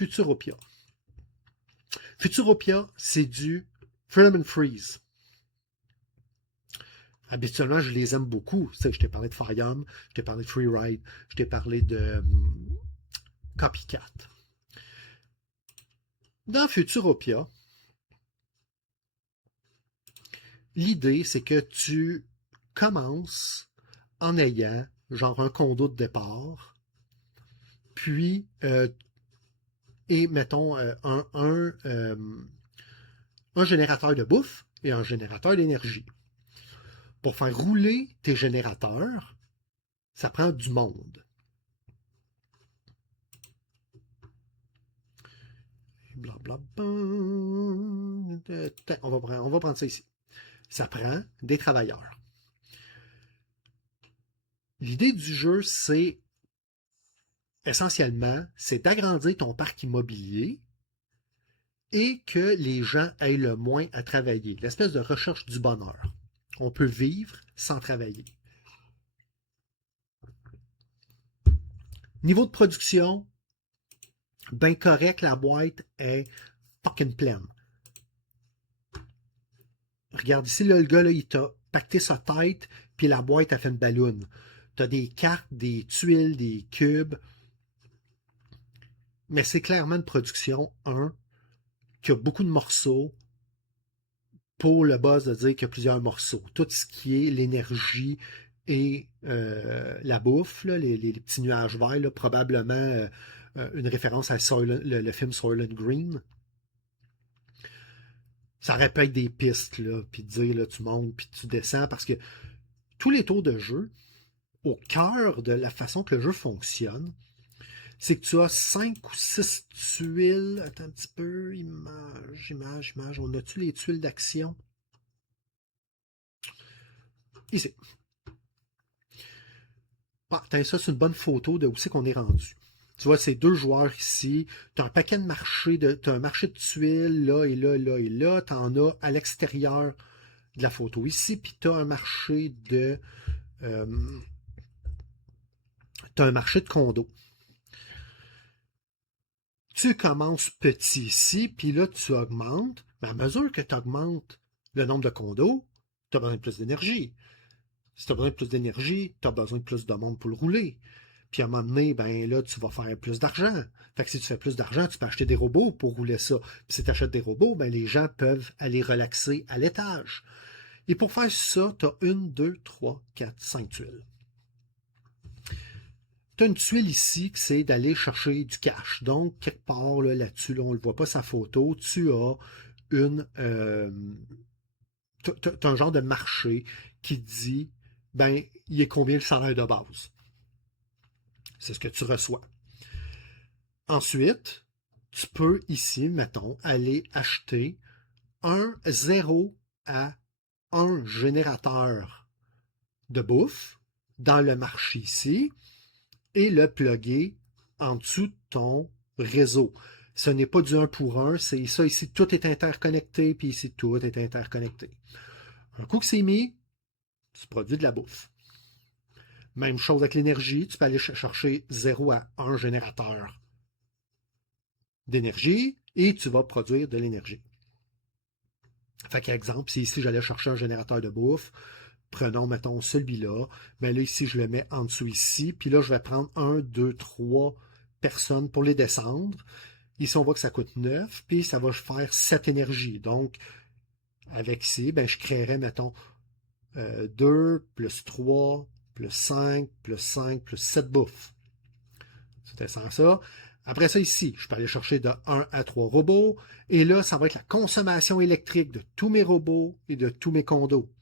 Futuropia. Futuropia, c'est du Film and Freeze. Habituellement, je les aime beaucoup. Tu sais, je t'ai parlé de FireYum, je t'ai parlé de Freeride, je t'ai parlé de Copycat. Dans Futuropia, l'idée, c'est que tu commences en ayant genre un condo de départ, puis, et mettons, un générateur de bouffe et un générateur d'énergie. Pour faire rouler tes générateurs, ça prend du monde. Blablabla. On va prendre ça ici. Ça prend des travailleurs. L'idée du jeu, c'est essentiellement, c'est d'agrandir ton parc immobilier et que les gens aient le moins à travailler. L'espèce de recherche du bonheur. On peut vivre sans travailler. Niveau de production, bien correct, la boîte est fucking pleine. Regarde ici, là, le gars, là, il t'a pacté sa tête, puis la boîte a fait une balloune. T'as des cartes, des tuiles, des cubes. Mais c'est clairement une production, qui a beaucoup de morceaux pour le boss de dire qu'il y a plusieurs morceaux. Tout ce qui est l'énergie et la bouffe, là, les petits nuages verts, là, probablement une référence à le film Soylent Green. Ça répète des pistes, là, puis dire, là, tu montes, puis tu descends, parce que tous les tours de jeu, au cœur de la façon que le jeu fonctionne, c'est que tu as 5 ou 6 tuiles. Attends un petit peu, image. On a-tu les tuiles d'action? Ici. Ah, attends, ça, c'est une bonne photo de où c'est qu'on est rendu. Tu vois, c'est deux joueurs ici. Tu as un paquet de marchés, tu as un marché de tuiles, là et là, là et là. Tu en as à l'extérieur de la photo ici, puis tu as un marché de. Euh, tu as un marché de condos. Tu commences petit ici, puis là, tu augmentes. Mais à mesure que tu augmentes le nombre de condos, tu as besoin de plus d'énergie. Si tu as besoin de plus d'énergie, tu as besoin de plus de monde pour le rouler. Puis à un moment donné, ben là, tu vas faire plus d'argent. Fait que si tu fais plus d'argent, tu peux acheter des robots pour rouler ça. Puis si tu achètes des robots, ben les gens peuvent aller relaxer à l'étage. Et pour faire ça, tu as une, deux, trois, quatre, cinq tuiles. Tu as une tuile ici qui c'est d'aller chercher du cash. Donc, quelque part là-dessus, là, on ne le voit pas sa photo, tu as une. T'as un genre de marché qui dit ben, il est combien le salaire de base. C'est ce que tu reçois. Ensuite, tu peux ici, mettons, aller acheter un 0 à un générateur de bouffe dans le marché ici et le plugger en dessous de ton réseau. Ce n'est pas du 1 pour 1, c'est ça ici, tout est interconnecté, puis ici, tout est interconnecté. Un coup que c'est mis, tu produis de la bouffe. Même chose avec l'énergie, tu peux aller chercher 0 à 1 générateur d'énergie et tu vas produire de l'énergie. Fait qu'exemple, si ici j'allais chercher un générateur de bouffe, prenons, mettons, celui-là, mais là, ici, je le mets en dessous ici, puis là, je vais prendre 1, 2, 3 personnes pour les descendre. Ici, on voit que ça coûte 9, puis ça va faire 7 énergies. Donc, avec ici, ben, je créerais, mettons, 2 plus 3 plus 5 plus 5 plus 7 bouffes. C'était sans ça. Après ça, ici, je peux aller chercher de 1 à 3 robots. Et là, ça va être la consommation électrique de tous mes robots et de tous mes condos.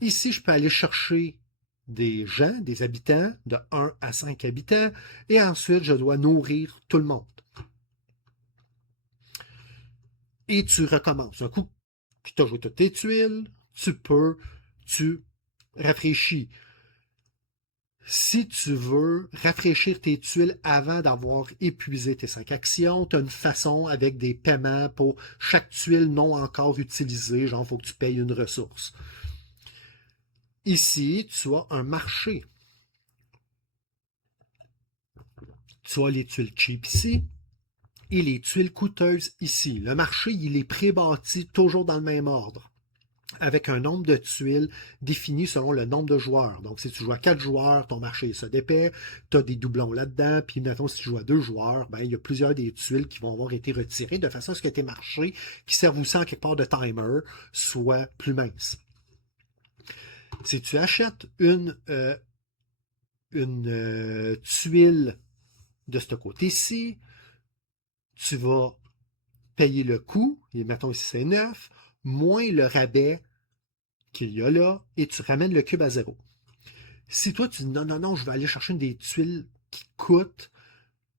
Ici, je peux aller chercher des gens, des habitants, de 1 à 5 habitants. Et ensuite, je dois nourrir tout le monde. Et tu recommences. Un coup que tu as joué toutes tes tuiles, tu rafraîchis. Si tu veux rafraîchir tes tuiles avant d'avoir épuisé tes 5 actions, tu as une façon avec des paiements pour chaque tuile non encore utilisée, genre il faut que tu payes une ressource. Ici, tu as un marché. Tu as les tuiles cheap ici, et les tuiles coûteuses ici. Le marché, il est pré-bâti toujours dans le même ordre, avec un nombre de tuiles défini selon le nombre de joueurs. Donc, si tu joues à 4 joueurs, ton marché se d'épais, tu as des doublons là-dedans, puis mettons, si tu joues à 2 joueurs, ben, il y a plusieurs des tuiles qui vont avoir été retirées, de façon à ce que tes marchés, qui servent aussi en quelque part de timer, soient plus minces. Si tu achètes une tuile de ce côté-ci, tu vas payer le coût, et mettons ici c'est 9, moins le rabais qu'il y a là, et tu ramènes le cube à 0. Si toi tu dis non, non, non, je vais aller chercher une des tuiles qui coûtent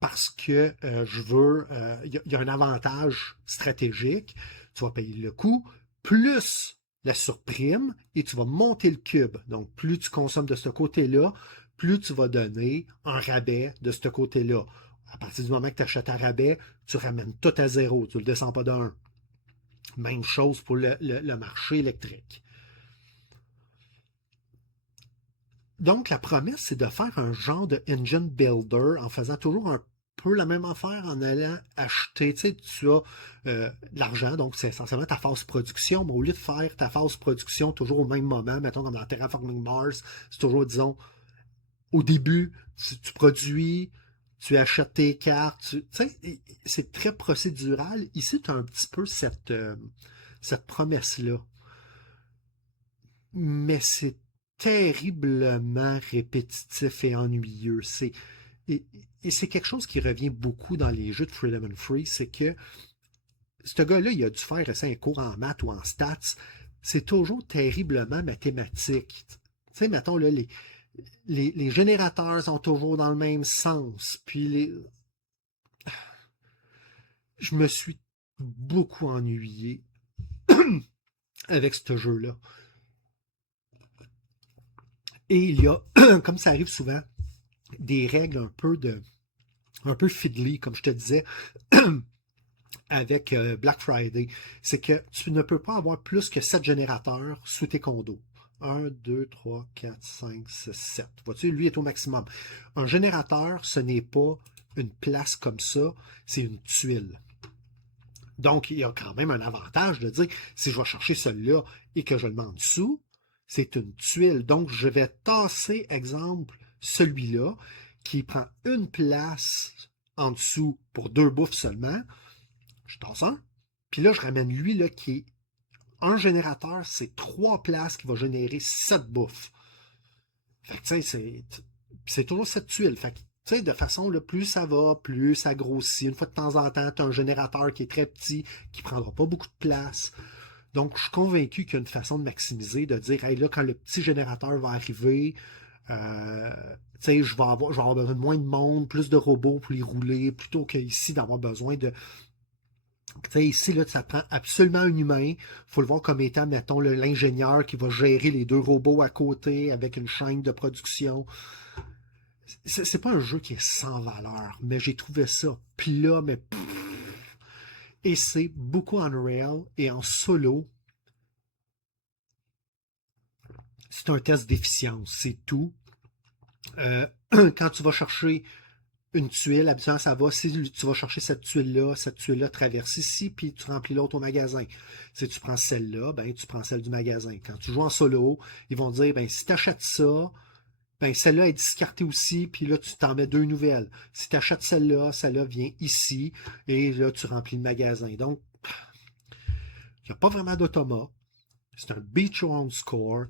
parce que je veux, y a un avantage stratégique, tu vas payer le coût, plus la surprime, et tu vas monter le cube. Donc, plus tu consommes de ce côté-là, plus tu vas donner un rabais de ce côté-là. À partir du moment que tu achètes à rabais, tu ramènes tout à 0, tu ne le descends pas d'1. Même chose pour le marché électrique. Donc, la promesse, c'est de faire un genre de engine builder en faisant toujours un peu la même affaire en allant acheter. Tu sais, tu as de l'argent, donc c'est essentiellement ta phase production, mais au lieu de faire ta phase production toujours au même moment, mettons comme dans Terraforming Mars, c'est toujours, disons, au début, tu produis, tu achètes tes cartes, tu sais, c'est très procédural. Ici, tu as un petit peu cette promesse-là. Mais c'est terriblement répétitif et ennuyeux. Et c'est quelque chose qui revient beaucoup dans les jeux de Freedom and Free, c'est que ce gars-là, il a dû faire un cours en maths ou en stats. C'est toujours terriblement mathématique. Tu sais, mettons, là, les générateurs sont toujours dans le même sens. Puis je me suis beaucoup ennuyé avec ce jeu-là. Et il y a, comme ça arrive souvent, des règles un peu fiddly, comme je te disais, avec Black Friday. C'est que tu ne peux pas avoir plus que 7 générateurs sous tes condos. 1, 2, 3, 4, 5, 6, 7. Vois-tu, lui est au maximum. Un générateur, ce n'est pas une place comme ça, c'est une tuile. Donc, il y a quand même un avantage de dire, si je vais chercher celui-là et que je le mets en dessous, c'est une tuile. Donc, je vais tasser, exemple, celui-là, qui prend une place en dessous pour 2 bouffes seulement. Je tasse un. Puis là, je ramène lui, là, qui est un générateur, c'est 3 places qui va générer 7 bouffes. Fait que, tu sais, c'est toujours cette tuile. Fait que, tu sais, de façon, là, plus ça va, plus ça grossit. Une fois de temps en temps, tu as un générateur qui est très petit, qui ne prendra pas beaucoup de place. Donc, je suis convaincu qu'il y a une façon de maximiser, de dire, hey, là, quand le petit générateur va arriver, tu sais, je vais avoir besoin de moins de monde, plus de robots pour les rouler, plutôt qu'ici d'avoir besoin de. Tu sais, ici, là, ça prend absolument un humain. Il faut le voir comme étant, mettons, l'ingénieur qui va gérer les 2 robots à côté avec une chaîne de production. C'est pas un jeu qui est sans valeur, mais j'ai trouvé ça plat, mais et c'est beaucoup en rail et en solo. C'est un test d'efficience, c'est tout. Quand tu vas chercher une tuile, habituellement ça va, si tu vas chercher cette tuile-là traverse ici, puis tu remplis l'autre au magasin. Si tu prends celle-là, ben tu prends celle du magasin. Quand tu joues en solo, ils vont dire, ben si tu achètes ça, ben celle-là est discartée aussi, puis là tu t'en mets 2 nouvelles. Si tu achètes celle-là vient ici, et là tu remplis le magasin. Donc, il n'y a pas vraiment d'automat. C'est un beat your own score.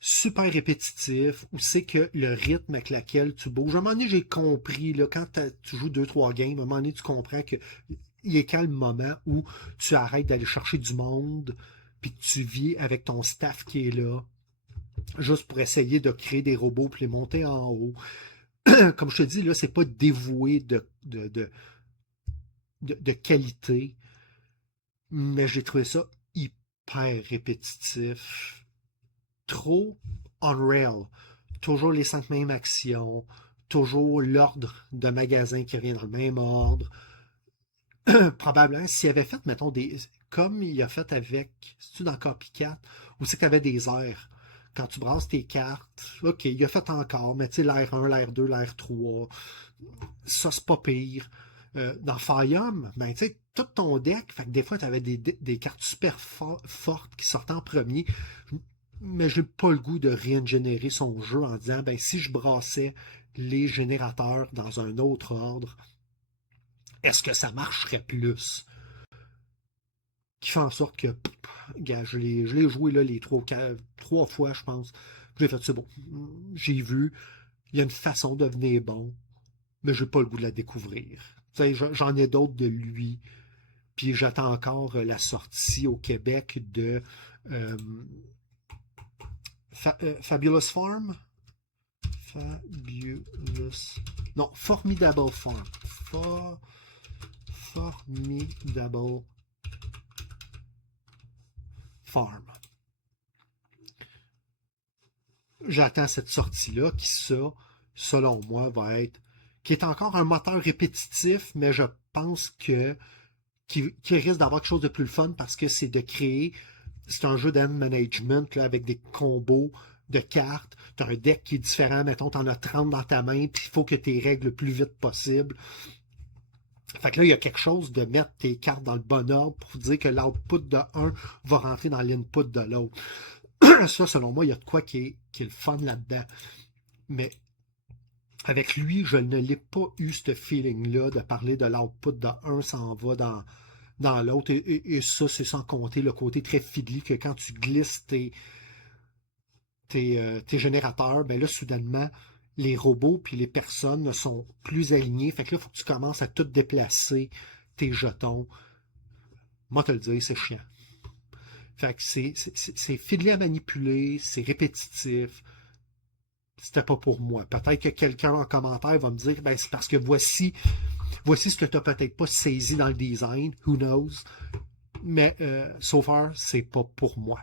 Super répétitif, où c'est que le rythme avec lequel tu bouges. À un moment donné, j'ai compris, là, quand tu joues 2-3 games, à un moment donné, tu comprends que il est quand le moment où tu arrêtes d'aller chercher du monde, puis que tu vis avec ton staff qui est là, juste pour essayer de créer des robots puis les monter en haut. Comme je te dis, là, c'est pas dévoué de qualité, mais j'ai trouvé ça hyper répétitif. Trop on rail. Toujours les 5 mêmes actions, toujours l'ordre de magasin qui revient dans le même ordre. Probablement, s'il avait fait, mettons, comme il a fait avec, c'est-tu dans Copycat, où c'est qu'il y avait des airs. Quand tu brasses tes cartes, ok, il a fait encore, mais tu sais, l'air 1, l'air 2, l'air 3, ça c'est pas pire. Dans Fayum, ben, tu sais, tout ton deck, fait que des fois, tu avais des cartes super fortes qui sortaient en premier, mais je n'ai pas le goût de réingénérer son jeu en disant, ben, si je brassais les générateurs dans un autre ordre, est-ce que ça marcherait plus? Qui fait en sorte que, gars, je l'ai joué là, les trois fois, je pense. J'ai fait, c'est bon. J'ai vu, il y a une façon de devenir bon, mais j'ai pas le goût de la découvrir. J'en ai d'autres de lui. Puis j'attends encore la sortie au Québec de euh, Fabulous Farm. Fabulous. Non, Formidable Farm. Formidable Farm. J'attends cette sortie-là qui, ça, selon moi, va être. Qui est encore un moteur répétitif, mais je pense qui risque d'avoir quelque chose de plus le fun parce que c'est de créer. C'est un jeu d'end management là, avec des combos de cartes. Tu as un deck qui est différent. Mettons, tu en as 30 dans ta main, puis il faut que tu les règles le plus vite possible. Fait que là, il y a quelque chose de mettre tes cartes dans le bon ordre pour dire que l'output de un va rentrer dans l'input de l'autre. Ça, selon moi, il y a de quoi qui est le fun là-dedans. Mais avec lui, je ne l'ai pas eu ce feeling-là de parler de l'output de un s'en va dans l'autre. Et ça, c'est sans compter le côté très fiddly que quand tu glisses tes générateurs, ben là, soudainement, les robots puis les personnes sont plus alignés. Fait que là, il faut que tu commences à tout déplacer tes jetons. Moi, te le dire, c'est chiant. Fait que c'est fiddly à manipuler, c'est répétitif. C'était pas pour moi. Peut-être que quelqu'un en commentaire va me dire, ben c'est parce que voici ce que tu n'as peut-être pas saisi dans le design. Who knows? Mais so far, c'est pas pour moi.